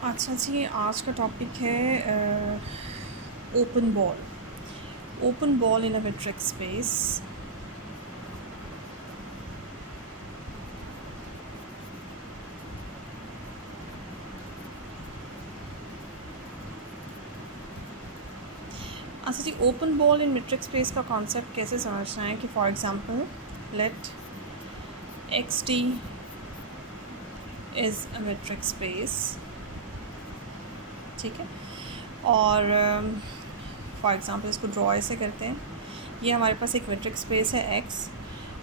अच्छा जी, आज का टॉपिक है open ball in a metric space. अच्छा जी, open ball in metric space का कॉन्सेप्ट कैसे समझना है कि for example let X T is a metric space, ठीक है। और फॉर एग्जांपल इसको ड्रॉ ऐसे करते हैं। ये हमारे पास एक मेट्रिक स्पेस है एक्स,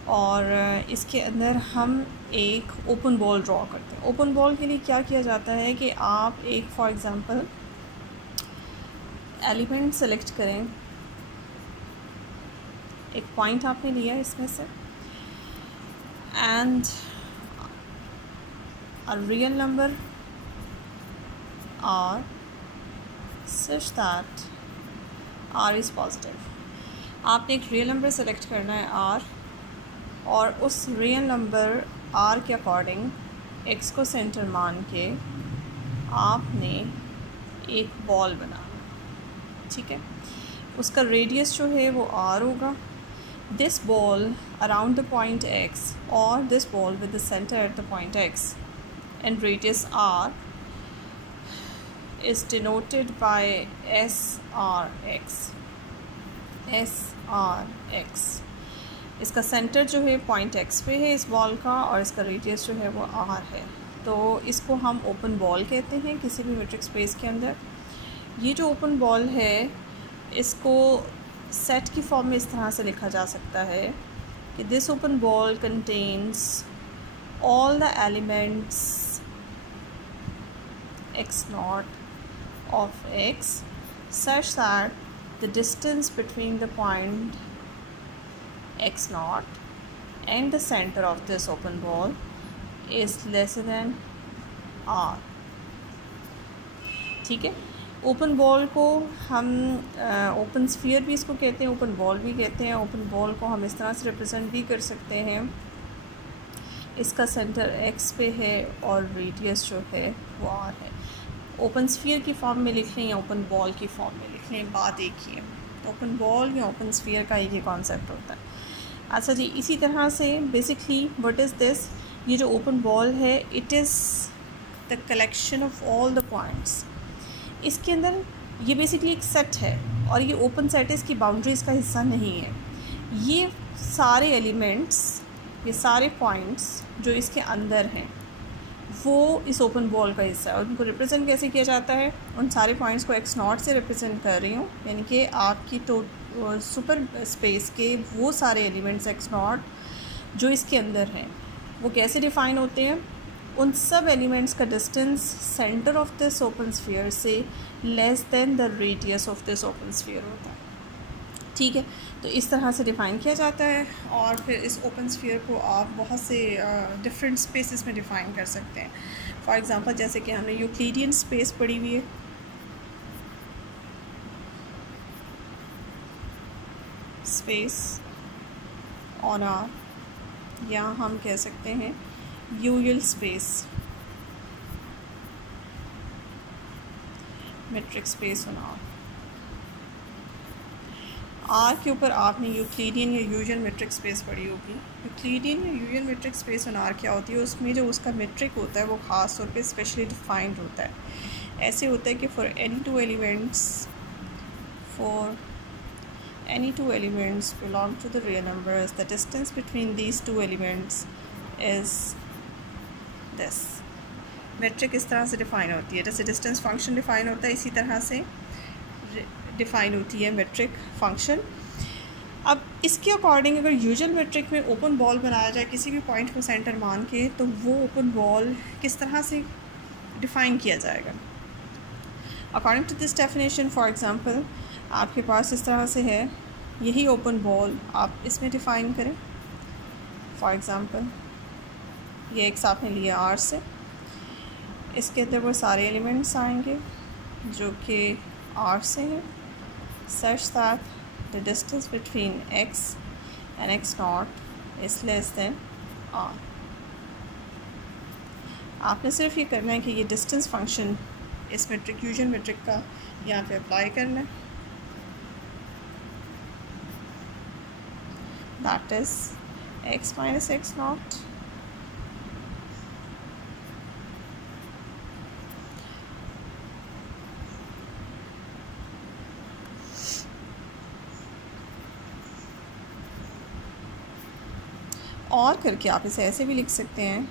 और इसके अंदर हम एक ओपन बॉल ड्रॉ करते हैं। ओपन बॉल के लिए क्या किया जाता है कि आप एक फॉर एग्ज़ाम्पल एलिमेंट सेलेक्ट करें, एक पॉइंट आपने लिया इसमें से, and a real number R such that R is positive. आपने एक रियल नंबर सेलेक्ट करना है आर, और उस रियल नंबर आर के अकॉर्डिंग एक्स को सेंटर मान के आपने एक बॉल बनाना, ठीक है। उसका रेडियस जो है वो आर होगा। This ball around the point X और this ball with the centre at the point X and radius R is denoted by S R X. इसका सेंटर जो है पॉइंट एक्स पे है इस बॉल का, और इसका रेडियस जो है वो आर है। तो इसको हम ओपन बॉल कहते हैं किसी भी मेट्रिक स्पेस के अंदर। ये जो ओपन बॉल है इसको सेट की फॉर्म में इस तरह से लिखा जा सकता है कि this open ball contains all the elements x not of x such that the distance between the point x naught and the center of this open ball is lesser than r, ठीक है। Open ball को हम open sphere भी इसको कहते हैं, open ball भी कहते हैं। ओपन बॉल को हम इस तरह से रिप्रेजेंट भी कर सकते हैं, इसका सेंटर एक्स पे है और रेडियस जो है वो आर है। ओपन स्फीयर की फॉर्म में लिख लें या ओपन बॉल की फॉर्म में लिख लें, बात एक ही है। ओपन बॉल या ओपन स्फीयर का एक ही कॉन्सेप्ट होता है। अच्छा जी, इसी तरह से बेसिकली व्हाट इज़ दिस, ये जो ओपन बॉल है it is the collection of all the points. इसके अंदर ये बेसिकली एक सेट है, और ये ओपन सेट इसकी बाउंड्रीज़ का हिस्सा नहीं है। ये सारे एलिमेंट्स, ये सारे पॉइंट्स जो इसके अंदर हैं वो इस ओपन बॉल का हिस्सा है। और उनको रिप्रेजेंट कैसे किया जाता है, उन सारे पॉइंट्स को एक्स नॉट से रिप्रेजेंट कर रही हूँ, यानी कि आपकी सुपर स्पेस के वो सारे एलिमेंट्स एक्स नॉट जो इसके अंदर हैं वो कैसे डिफ़ाइन होते हैं। उन सब एलिमेंट्स का distance centre of this open sphere से less than the radius of this open sphere होता है, ठीक है। तो इस तरह से डिफ़ाइन किया जाता है, और फिर इस ओपन स्फीयर को आप बहुत से डिफरेंट स्पेसेस में डिफ़ाइन कर सकते हैं। फॉर एग्जांपल जैसे कि हमने यूक्लिडियन स्पेस पढ़ी हुई है, स्पेस ऑन आर, या हम कह सकते हैं usual space, metric space on R के ऊपर आपने यूक्लिडियन या यूजुअल मेट्रिक स्पेस पढ़ी होगी। यूक्लिडियन या usual metric space on R क्या होती है, उसमें जो उसका मेट्रिक होता है वो ख़ास तौर पे स्पेशली डिफाइंड होता है। ऐसे होता है कि for any two elements belong to the real numbers the distance between these two elements is this. Metric इस तरह से डिफ़ाइन होती है, जैसे डिस्टेंस फंक्शन डिफ़ाइन होता है इसी तरह से डिफ़ाइन होती है मेट्रिक फ़ंक्शन। अब इसके अकॉर्डिंग अगर यूजुअल मेट्रिक में ओपन बॉल बनाया जाए किसी भी पॉइंट को सेंटर मान के, तो वो ओपन बॉल किस तरह से डिफ़ाइन किया जाएगा। According to this definition, for example आपके पास इस तरह से है, यही ओपन बॉल आप इसमें डिफ़ाइन करें। फॉर एग्जांपल ये एक्स आपने लिया आर से, इसके अंदर वो सारे एलिमेंट्स आएंगे जो कि आर से हैं, such that the distance between x and x naught is less than r। आपने सिर्फ ये करना है कि ये डिस्टेंस फंक्शन इस मेट्रिक यूजुअल मेट्रिक का यहाँ पे अप्लाई करना है। That is x minus x not और करके आप इसे ऐसे भी लिख सकते हैं,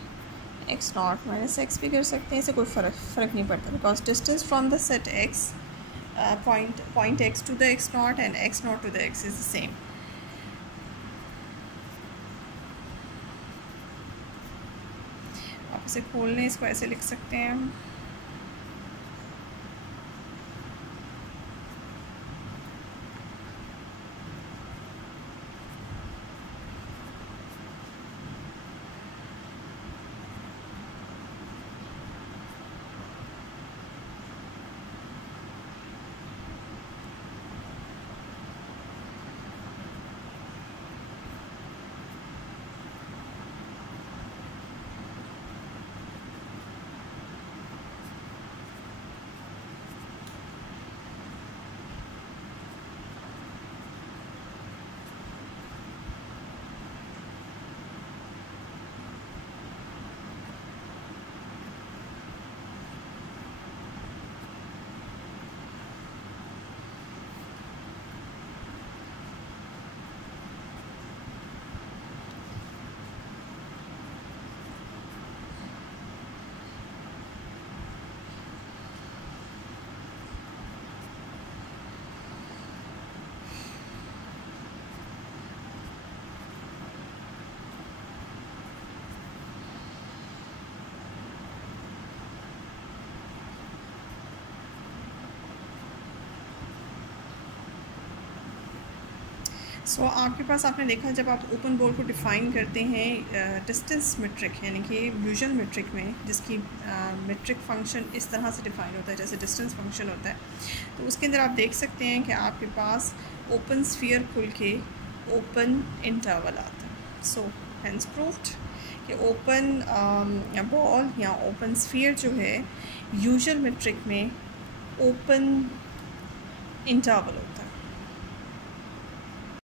एक्स नॉट माइनस एक्स भी कर सकते हैं, इसे कोई फ़र्क नहीं पड़ता, because distance from the set X point X to the X not and X not to the X is the same. आप इसे खोल लें, इसको ऐसे लिख सकते हैं, सो आपके पास आपने देखा जब आप ओपन बॉल को डिफ़ाइन करते हैं डिस्टेंस मेट्रिक यानी कि यूजुअल मेट्रिक में, जिसकी मेट्रिक फंक्शन इस तरह से डिफ़ाइन होता है जैसे डिस्टेंस फंक्शन होता है, तो उसके अंदर आप देख सकते हैं कि आपके पास ओपन स्फीयर खुल के ओपन इंटरवल आता है। सो हेंस प्रूव्ड कि ओपन बॉल या ओपन स्फीयर जो है यूजुअल मेट्रिक में ओपन इंटरवल होता है।